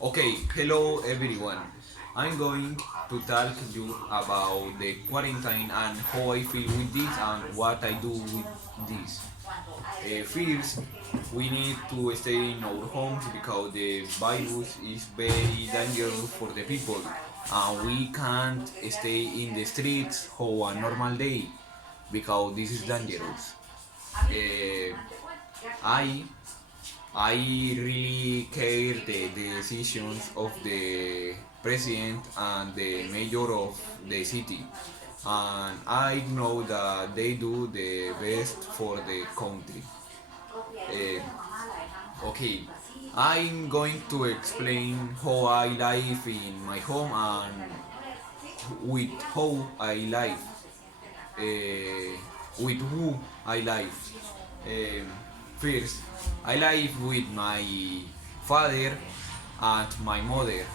Okay, hello everyone. I'm going to talk you about the quarantine and how I feel with this and what I do with this. First, we need to stay in our homes because the virus is very dangerous for the people, and we can't stay in the streets how a normal day because this is dangerous. Uh, I I really care the decisions of the president and the mayor of the city, and I know that they do the best for the country. Uh, okay, I'm going to explain how I live in my home and with how I live, uh, with who I live. Um, First, I live with my father and my mother,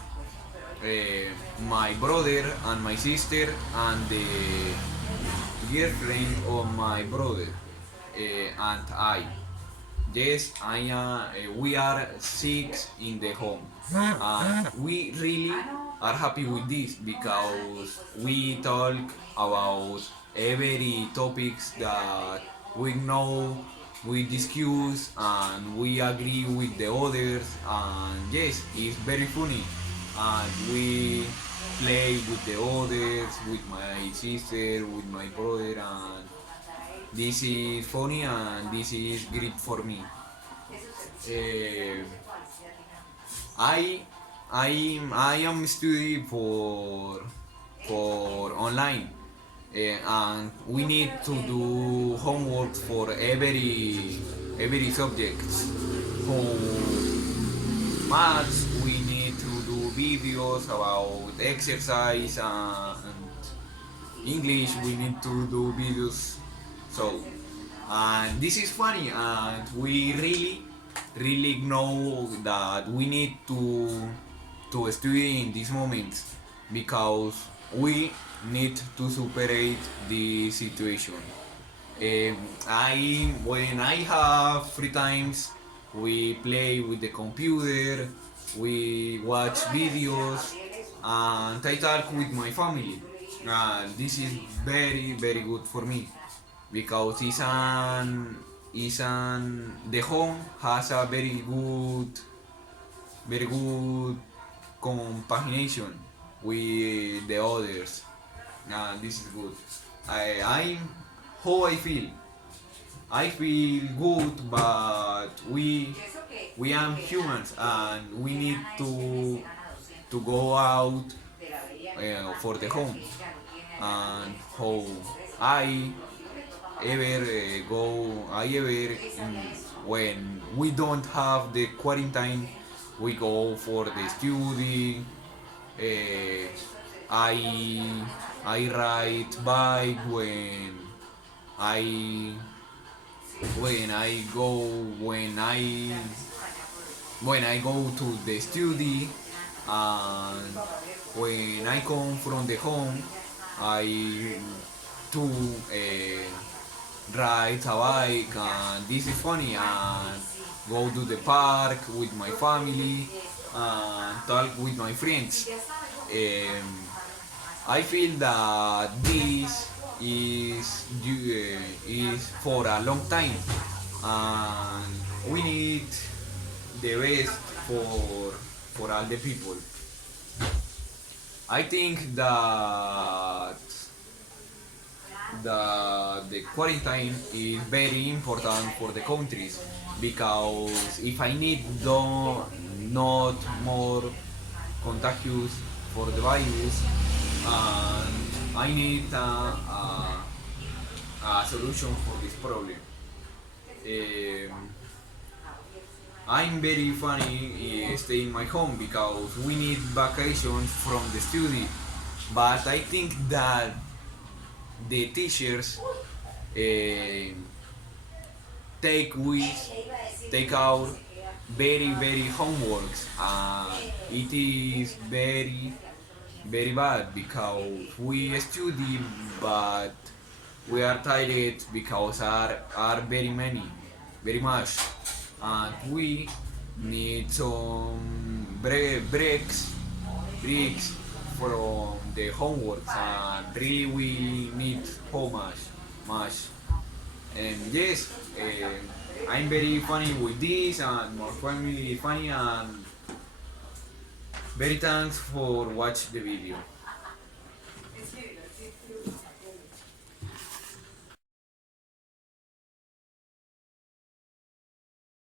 my brother and my sister, and the girlfriend of my brother, and I. Yes, we are six in the home, and we really are happy with this because we talk about every topics that we know, we discuss, and we agree with the others, and yes, it's very funny, and we play with the others, with my sister, with my brother, and this is funny and this is great for me. Uh, I I am studying for online, and we need to do homework for every subject. For maths, we need to do videos about exercise, and English, we need to do videos. So, and this is funny, and we really know that we need to study in this moment because we need to superate the situation. I when I have free times, we play with the computer, we watch videos, and I talk with my family. This is very good for me because it's an the home has a very good compassion with the others. This is good. I'm how I feel. I feel good, but we are humans and we need to go out for the home and how I when we don't have the quarantine, we go for the study. uh, I I ride bike I when I go when I go to the study, and when I come from the home I to ride a bike, and this is funny, and go to the park with my family and talk with my friends. I feel that this is for a long time, and we need the best for all the people. I think that the quarantine is very important for the countries because if I need not more contagious for the virus, and I need a solution for this problem. Um, I'm very funny stay in my home because we need vacations from the study, but I think that the teachers uh, take with take out very homeworks, and it is very bad because we study, but we are tired because are very many very much. and we need some breaks from the homework, and really we need how much. And yes, I'm very funny with this, and more funny, and very thanks for watch the video.